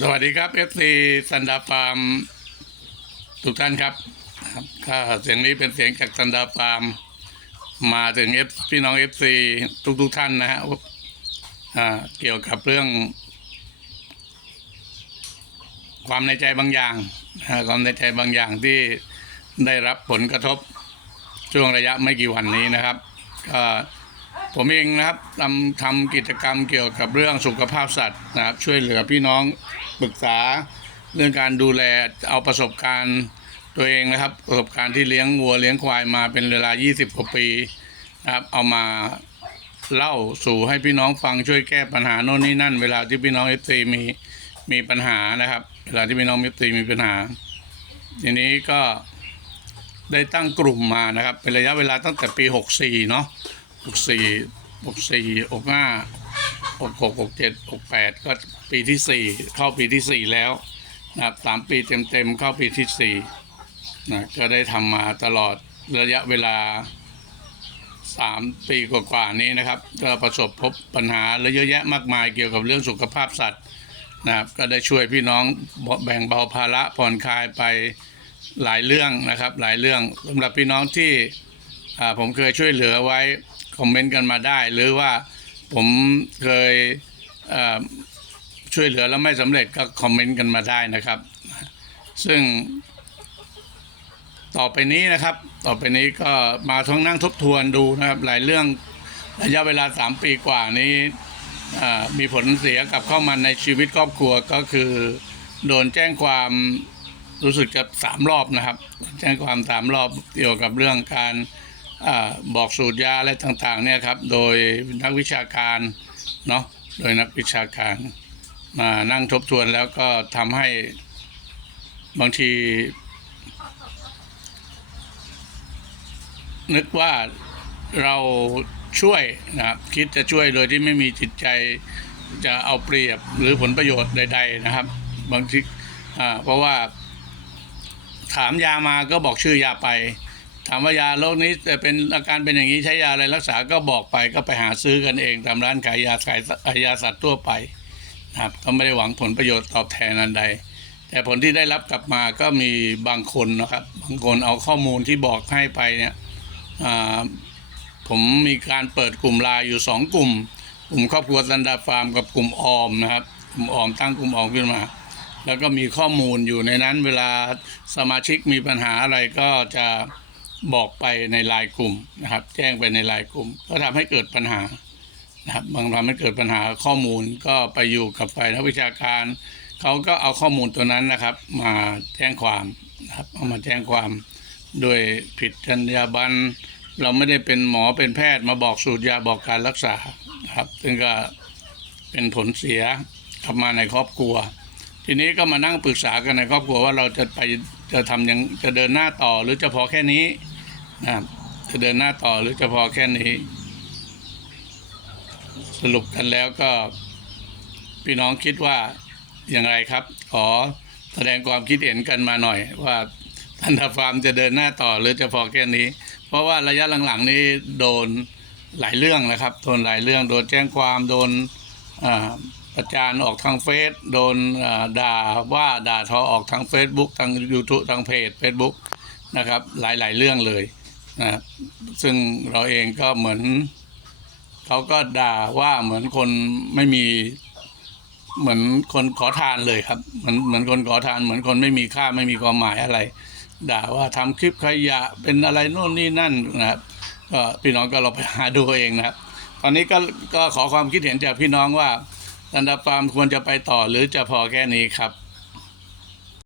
สวัสดีครับเอฟซีสันดาฟาร์มทุกท่านครับครับเสียงนี้เป็นเสียงจากสันดาฟาร์มมาถึงเอฟพี่น้องเอฟซีทุกทุกท่านนะฮะอ่าเกี่ยวกับเรื่อง ความในใจบางอย่างความในใจบางอย่างที่ได้รับผลกระทบช่วงระยะไม่กี่วันนี้นะครับก็ ผมเองนะครับทำทำกิจกรรมเกี่ยวกับเรื่องสุขภาพสัตว์นะครับช่วยเหลือพี่น้องปรึกษาเรื่องการดูแลเอาประสบการณ์ตัวเองนะครับ ประสบการณ์ที่เลี้ยงวัวเลี้ยงควายมาเป็นเวลา 20 กว่าปีนะครับเอามาเล่าสู่ให้พี่น้องฟังช่วยแก้ปัญหาโน่นนี่นั่น เวลาที่พี่น้องเอฟซีมีมีปัญหานะครับ เวลาที่พี่น้องเอฟซีมีปัญหา ทีนี้ก็ได้ตั้งกลุ่มมานะครับ เป็นระยะเวลาตั้งแต่ปี 64 เนาะ กสี่หกสี่หกห้าหกหกหกเจ็ดหกแปดก็ปีที่สี่เข้าปีที่สี่แล้วนะครับสามปีเต็มเต็มๆเข้าปีที่สี่นะก็ได้ทำมาตลอดระยะเวลาสามปีกว่าๆนี้นะครับก็ประสบพบปัญหาและเยอะแยะมากมายเกี่ยวกับเรื่องสุขภาพสัตว์นะครับก็ได้ช่วยพี่น้องแบ่งเบาภาระผ่อนคลายไปหลายเรื่องนะครับ หลายเรื่องสำหรับพี่น้องที่ผมเคยช่วยเหลือไว้ คอมเมนต์กันมาได้ หรือว่าผมเคยเช่วยเหลือแล้วไม่สำเร็จก็คอมเมนต์กันมาได้นะครับ ซึ่ง ต่อไปนี้นะครับ ต่อไปนี้ก็มาทั้งนั่งทบทวนดูนะครับ หลายเรื่องระยะเวลาสามปีกว่านี้มีผลเสียกับเข้ามาในชีวิตครอบครัวก็คือ โดนแจ้งความรู้สึกจะสามรอบนะครับ แจ้งความสามรอบเกี่ยวกับเรื่องการ บอกสูตรยาอะไรต่างๆเนี่ยครับ โดยนักวิชาการเนาะโดยนักวิชาการมานั่งทบทวนแล้วก็ทำให้บางที นึกว่าเราช่วยนะครับคิดจะช่วยโดยที่ไม่มีจิตใจจะเอาเปรียบหรือผลประโยชน์ใด ๆนะครับ บางทีเพราะว่าถามยามาก็บอกชื่อยาไป ถามว่ายาโรคนี้แต่เป็นอาการเป็นอย่างนี้ใช้ยาอะไรรักษาก็บอกไปก็ไปหาซื้อกันเอง ตามร้านขายยาขายยาสัตว์ทั่วไปนะครับก็ไม่ได้หวังผลประโยชน์ตอบแทนอันใด แต่ผลที่ได้รับกลับมาก็มีบางคนนะครับ บางคนเอาข้อมูลที่บอกให้ไปเนี่ยผมมีการเปิดกลุ่มไลน์อยู่สองกลุ่ม กลุ่มครอบครัวสันดาฟาร์มกับกลุ่มออมนะครับ กลุ่มออมตั้งกลุ่มออมขึ้นมา แล้วก็มีข้อมูลอยู่ในนั้นเวลาสมาชิกมีปัญหาอะไรก็จะ บอกไปในไลน์กลุ่มนะครับ แจ้งไปในไลน์กลุ่ม ก็ทำให้เกิดปัญหานะครับบางทำให้เกิดปัญหาข้อมูลก็ไปอยู่กับฝ่ายนักวิชาการ เขาก็เอาข้อมูลตัวนั้นนะครับ มาแจ้งความนะครับเอามาแจ้งความโดยผิดจรรยาบรรณเราไม่ได้เป็นหมอเป็นแพทย์มาบอกสูตรยาบอกการรักษาครับ ซึ่งก็เป็นผลเสียกลับมาในครอบครัว ทีนี้ก็มานั่งปรึกษากันในครอบครัวว่าเราจะไปจะทำยังจะเดินหน้าต่อหรือจะพอแค่นี้ นะครับจะเดินหน้าต่อหรือจะพอแค่นี้ สรุปกันแล้วก็พี่น้องคิดว่าอย่างไรครับ ขอแสดงความคิดเห็นกันมาหน่อย ว่าทันทฟาร์มจะเดินหน้าต่อหรือจะพอแค่นี้ เพราะว่าระยะหลังๆ นี้โดนหลายเรื่องนะครับโดนหลายเรื่องโดนแจ้งความโดนอ่าประจานออกทางเฟซโดนด่าว่าด่าทอออกทาง Facebook ทาง YouTube ทางเพจ Facebook นะครับหลายๆเรื่องเลย นะซึ่งเราเองก็เหมือนเขาก็ด่าว่าเหมือนคนไม่มี เหมือนคนขอทานเลยครับ เหมือนเหมือนคนขอทาน เหมือนคนไม่มีค่าไม่มีความหมายอะไร ด่าว่าทำคลิปขยะเป็นอะไรโน่นนี่นั่นนะครับก็พี่น้องก็เราไปหาดูเองนะครับตอนนี้ก็ก็ขอความคิดเห็นจากพี่น้องว่าสันดาฟาร์มควรจะไปต่อหรือจะพอแค่นี้ครับ